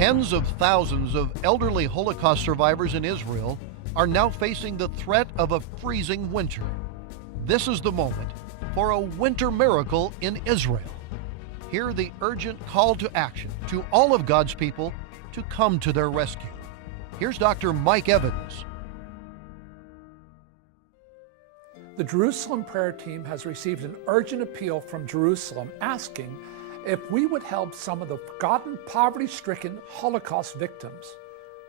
Tens of thousands of elderly Holocaust survivors in Israel are now facing the threat of a freezing winter. This is the moment for a winter miracle in Israel. Hear the urgent call to action to all of God's people to come to their rescue. Here's Dr. Mike Evans. The Jerusalem prayer team has received an urgent appeal from Jerusalem asking if we would help some of the forgotten, poverty-stricken Holocaust victims.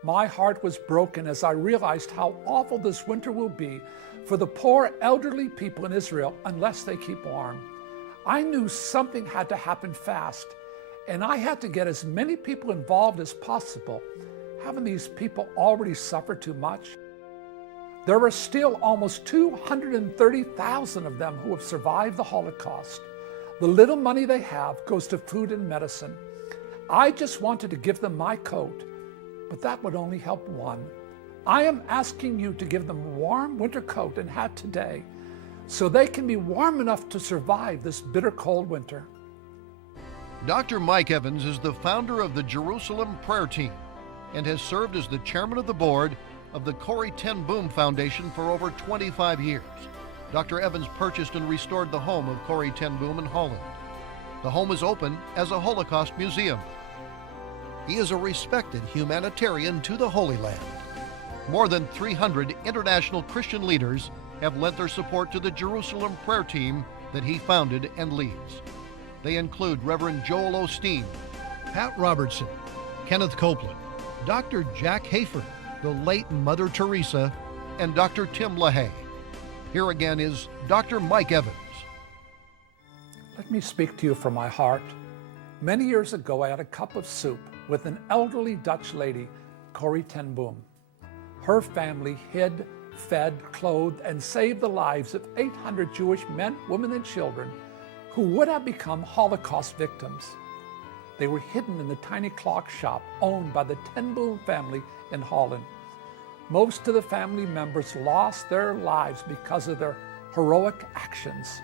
My heart was broken as I realized how awful this winter will be for the poor elderly people in Israel unless they keep warm. I knew something had to happen fast, and I had to get as many people involved as possible. Haven't these people already suffered too much? There are still almost 230,000 of them who have survived the Holocaust. The little money they have goes to food and medicine. I just wanted to give them my coat, but that would only help one. I am asking you to give them a warm winter coat and hat today so they can be warm enough to survive this bitter cold winter. Dr. Mike Evans is the founder of the Jerusalem Prayer Team and has served as the chairman of the board of the Corrie ten Boom Foundation for over 25 years. Dr. Evans purchased and restored the home of Corrie ten Boom in Holland. The home is open as a Holocaust museum. He is a respected humanitarian to the Holy Land. More than 300 international Christian leaders have lent their support to the Jerusalem Prayer Team that he founded and leads. They include Reverend Joel Osteen, Pat Robertson, Kenneth Copeland, Dr. Jack Hayford, the late Mother Teresa, and Dr. Tim LaHaye. Here again is Dr. Mike Evans. Let me speak to you from my heart. Many years ago, I had a cup of soup with an elderly Dutch lady, Corrie ten Boom. Her family hid, fed, clothed, and saved the lives of 800 Jewish men, women, and children who would have become Holocaust victims. They were hidden in the tiny clock shop owned by the ten Boom family in Holland. Most of the family members lost their lives because of their heroic actions.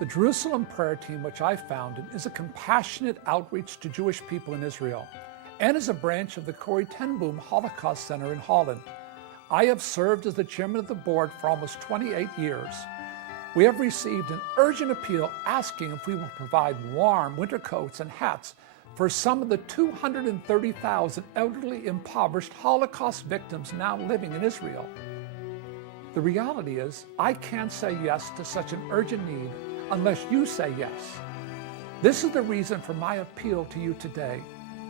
The Jerusalem Prayer Team, which I founded, is a compassionate outreach to Jewish people in Israel and is a branch of the Corrie ten Boom Holocaust Center in Holland. I have served as the chairman of the board for almost 28 years. We have received an urgent appeal asking if we will provide warm winter coats and hats for some of the 230,000 elderly, impoverished Holocaust victims now living in Israel. The reality is, I can't say yes to such an urgent need unless you say yes. This is the reason for my appeal to you today.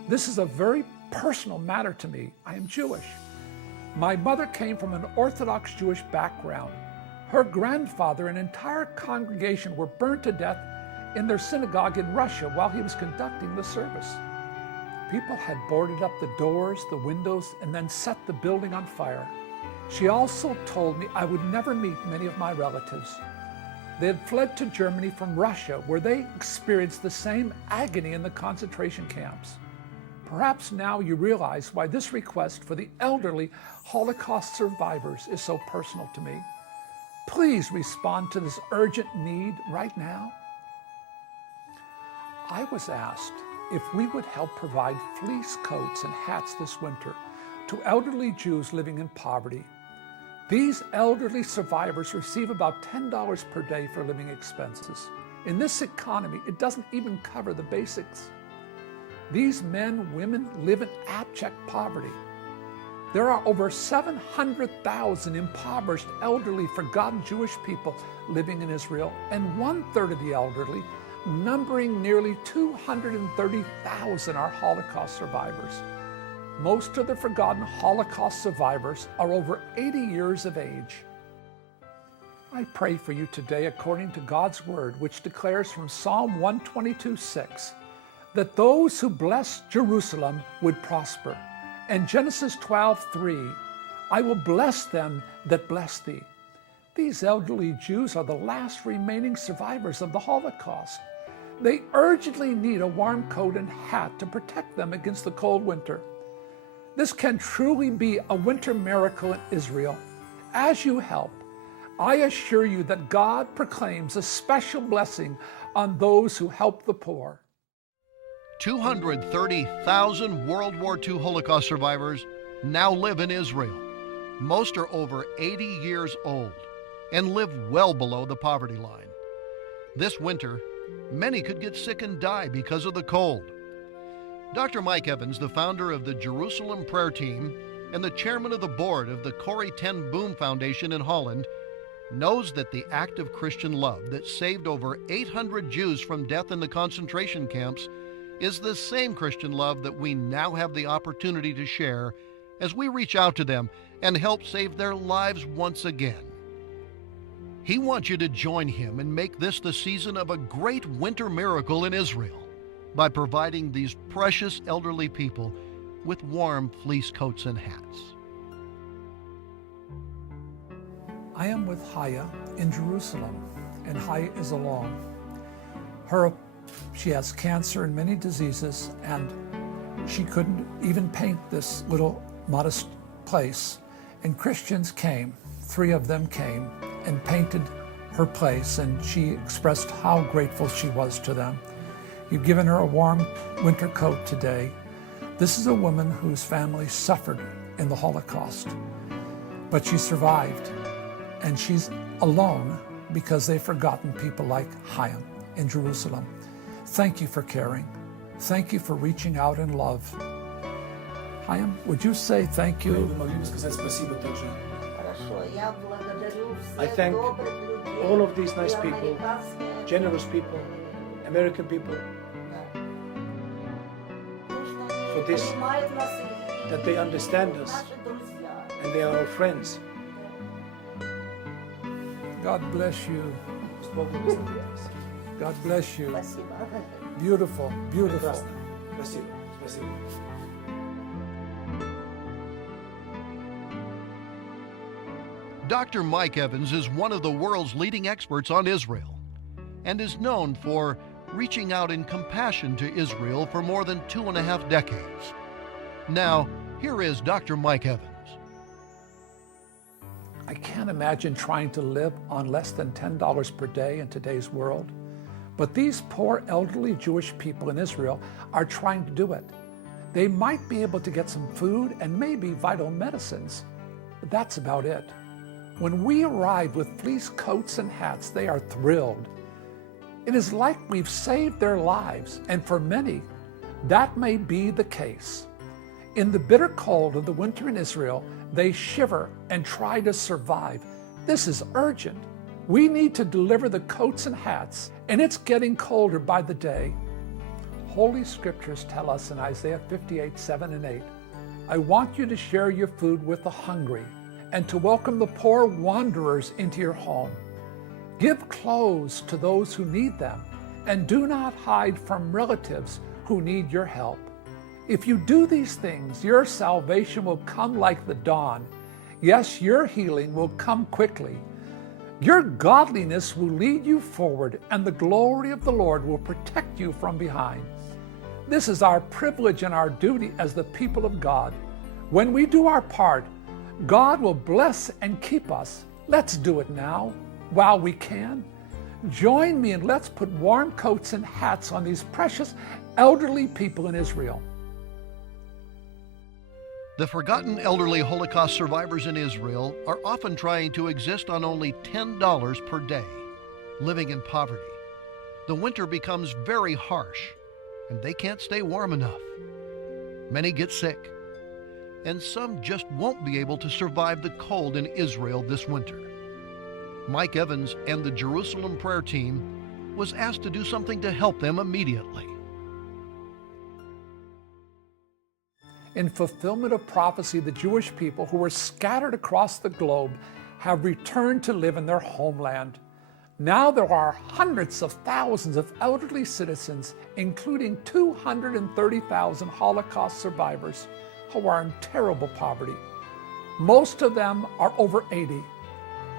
This is a very personal matter to me. I am Jewish. My mother came from an Orthodox Jewish background. Her grandfather and entire congregation were burned to death in their synagogue in Russia while he was conducting the service. People had boarded up the doors, the windows, and then set the building on fire. She also told me I would never meet many of my relatives. They had fled to Germany from Russia, where they experienced the same agony in the concentration camps. Perhaps now you realize why this request for the elderly Holocaust survivors is so personal to me. Please respond to this urgent need right now. I was asked if we would help provide fleece coats and hats this winter to elderly Jews living in poverty. These elderly survivors receive about $10 per day for living expenses. In this economy, it doesn't even cover the basics. These men and women live in abject poverty. There are over 700,000 impoverished, elderly, forgotten Jewish people living in Israel, and 1/3 of the elderly, numbering nearly 230,000, are Holocaust survivors. Most of the forgotten Holocaust survivors are over 80 years of age. I pray for you today according to God's word, which declares from Psalm 122:6 that those who bless Jerusalem would prosper. And Genesis 12:3, I will bless them that bless thee. These elderly Jews are the last remaining survivors of the Holocaust. They urgently need a warm coat and hat to protect them against the cold winter. This can truly be a winter miracle in Israel. As you help, I assure you that God proclaims a special blessing on those who help the poor. 230,000 World War II Holocaust survivors now live in Israel. Most are over 80 years old and live well below the poverty line. This winter, many could get sick and die because of the cold. Dr. Mike Evans, the founder of the Jerusalem Prayer Team and the chairman of the board of the Corrie ten Boom Foundation in Holland, knows that the act of Christian love that saved over 800 Jews from death in the concentration camps is the same Christian love that we now have the opportunity to share as we reach out to them and help save their lives once again. He wants you to join him and make this the season of a great winter miracle in Israel by providing these precious elderly people with warm fleece coats and hats. I am with Haya in Jerusalem, and Haya is alone. She has cancer and many diseases, and she couldn't even paint this little modest place. And Christians came, 3 of them came, and painted her place, and she expressed how grateful she was to them. You've given her a warm winter coat today. This is a woman whose family suffered in the Holocaust, but she survived, and she's alone because they've forgotten people like Chaim in Jerusalem. Thank you for caring. Thank you for reaching out in love. Chaim, would you say thank you? I thank all of these nice people, generous people, American people, for this, that they understand us and they are our friends. God bless you. God bless you. Beautiful, beautiful. Dr. Mike Evans is one of the world's leading experts on Israel and is known for reaching out in compassion to Israel for more than 2.5 decades. Now, here is Dr. Mike Evans. I can't imagine trying to live on less than $10 per day in today's world. But these poor elderly Jewish people in Israel are trying to do it. They might be able to get some food and maybe vital medicines, but that's about it. When we arrive with fleece coats and hats, they are thrilled. It is like we've saved their lives, and for many, that may be the case. In the bitter cold of the winter in Israel, they shiver and try to survive. This is urgent. We need to deliver the coats and hats, and it's getting colder by the day. Holy Scriptures tell us in Isaiah 58:7 and 8, I want you to share your food with the hungry and to welcome the poor wanderers into your home. Give clothes to those who need them, and do not hide from relatives who need your help. If you do these things, your salvation will come like the dawn. Yes, your healing will come quickly. Your godliness will lead you forward, and the glory of the Lord will protect you from behind. This is our privilege and our duty as the people of God. When we do our part, God will bless and keep us. Let's do it now, while we can. Join me and let's put warm coats and hats on these precious elderly people in Israel. The forgotten elderly Holocaust survivors in Israel are often trying to exist on only $10 per day, living in poverty. The winter becomes very harsh, and they can't stay warm enough. Many get sick, and some just won't be able to survive the cold in Israel this winter. Mike Evans and the Jerusalem Prayer Team was asked to do something to help them immediately. In fulfillment of prophecy, the Jewish people who were scattered across the globe have returned to live in their homeland. Now there are hundreds of thousands of elderly citizens, including 230,000 Holocaust survivors, who are in terrible poverty. Most of them are over 80.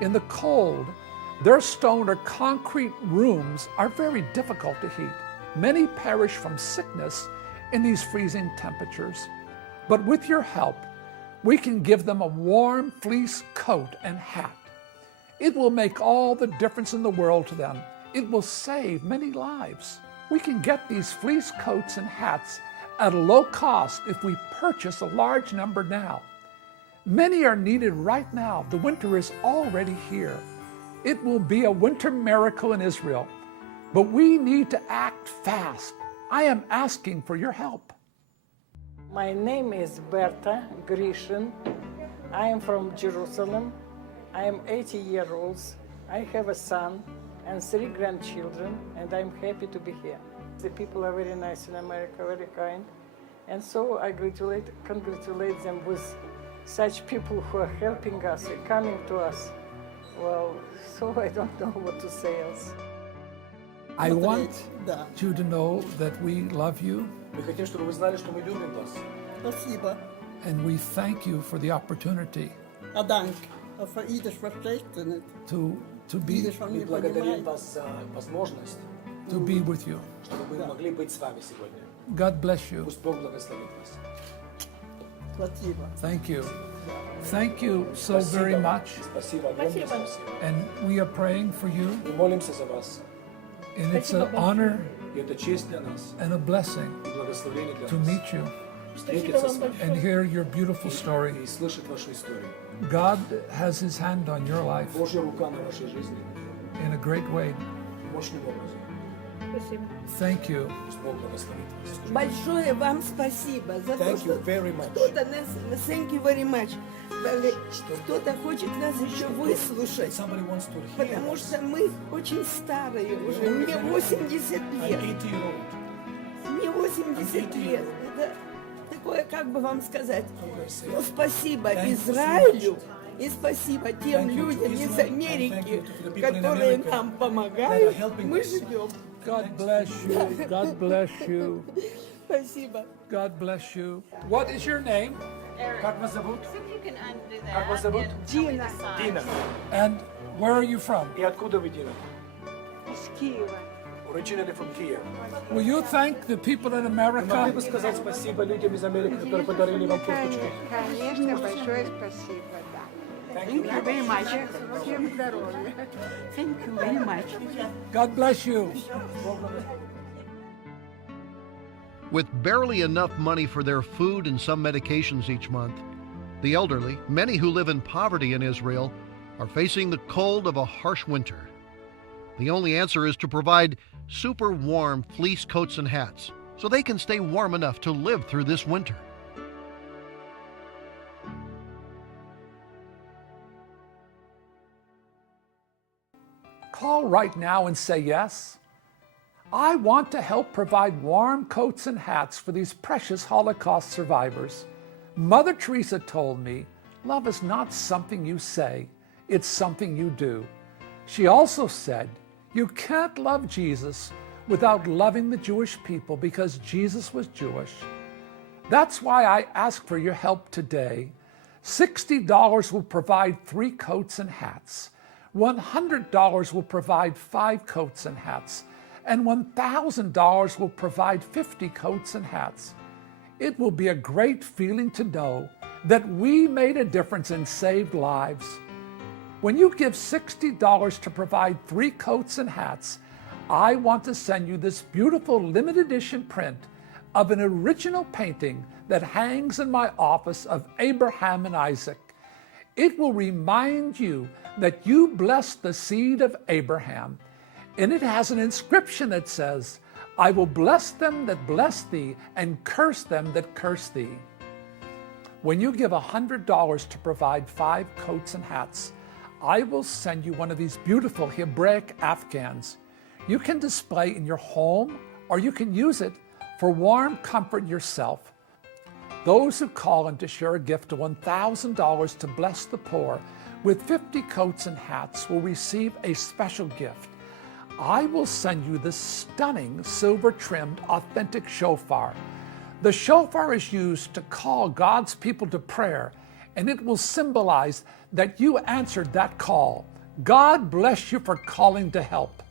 In the cold, their stone or concrete rooms are very difficult to heat. Many perish from sickness in these freezing temperatures. But with your help, we can give them a warm fleece coat and hat. It will make all the difference in the world to them. It will save many lives. We can get these fleece coats and hats at a low cost if we purchase a large number now. Many are needed right now. The winter is already here. It will be a winter miracle in Israel, but we need to act fast. I am asking for your help. My name is Berta Grishin. I am from Jerusalem. I am 80 years old. I have a son and 3 grandchildren, and I'm happy to be here. The people are very nice in America, very kind. And so I congratulate them with such people who are helping us and coming to us. Well, so I don't know what to say else. I want you to know that we love you. Мы хотим, чтобы вы знали, что мы любим вас. Спасибо. And we thank you for the opportunity Dank für Ihre Verständnis. to be Мы благодарим вас за возможность, to be with you. чтобы мы могли быть с вами сегодня. God bless you. Пусть Бог благословит вас. Спасибо. Thank you. Thank you so very much. Спасибо, огромное спасибо. And we are praying for you. Мы молимся за вас. And it's an honor И это честь для нас and a blessing и благословение для to нас. meet you Встретиться с вами and hear your beautiful story. и слышать вашу историю. God has his hand on your life Божья рука на вашей жизни in a great way. мощным образом. Thank you. Пусть Бог благословит вас. Большое вам спасибо за то, Thank you что very much. кто-то нас, thank you very much, кто-то хочет нас еще выслушать, Somebody wants to hear потому us. что мы очень старые уже, мне 80 I'm лет, 80-year-old. мне 80 лет, это такое, как бы вам сказать, ну спасибо Израилю и спасибо тем людям из Америки, которые нам помогают, мы живем. God bless you. God bless you. Спасибо. God bless you. What is your name? Как вас зовут? See if you can undo that. Как вас зовут? Dina. Дина. And where are you from? И откуда вы, Дина? Из Киева. Originally from Kiev. Will you thank the people in Могли бы America? сказать спасибо людям из Америки, которые подарили вам курточки? Конечно, большое спасибо, да. Thank you very much. Всем здоровья. Thank you very much. God bless you. With barely enough money for their food and some medications each month, the elderly, many who live in poverty in Israel, are facing the cold of a harsh winter. The only answer is to provide super warm fleece coats and hats so they can stay warm enough to live through this winter. Call right now and say yes. I want to help provide warm coats and hats for these precious Holocaust survivors. Mother Teresa told me, love is not something you say, it's something you do. She also said, you can't love Jesus without loving the Jewish people because Jesus was Jewish. That's why I ask for your help today. $60 will provide 3 coats and hats. $100 will provide 5 coats and hats. And $1,000 will provide 50 coats and hats. It will be a great feeling to know that we made a difference and saved lives. When you give $60 to provide 3 coats and hats, I want to send you this beautiful limited edition print of an original painting that hangs in my office of Abraham and Isaac. It will remind you that you blessed the seed of Abraham. And it has an inscription that says, I will bless them that bless thee and curse them that curse thee. When you give $100 to provide 5 coats and hats, I will send you one of these beautiful Hebraic Afghans. You can display in your home or you can use it for warm comfort yourself. Those who call in to share a gift of $1,000 to bless the poor with 50 coats and hats will receive a special gift. I will send you this stunning silver-trimmed authentic shofar. The shofar is used to call God's people to prayer, and it will symbolize that you answered that call. God bless you for calling to help.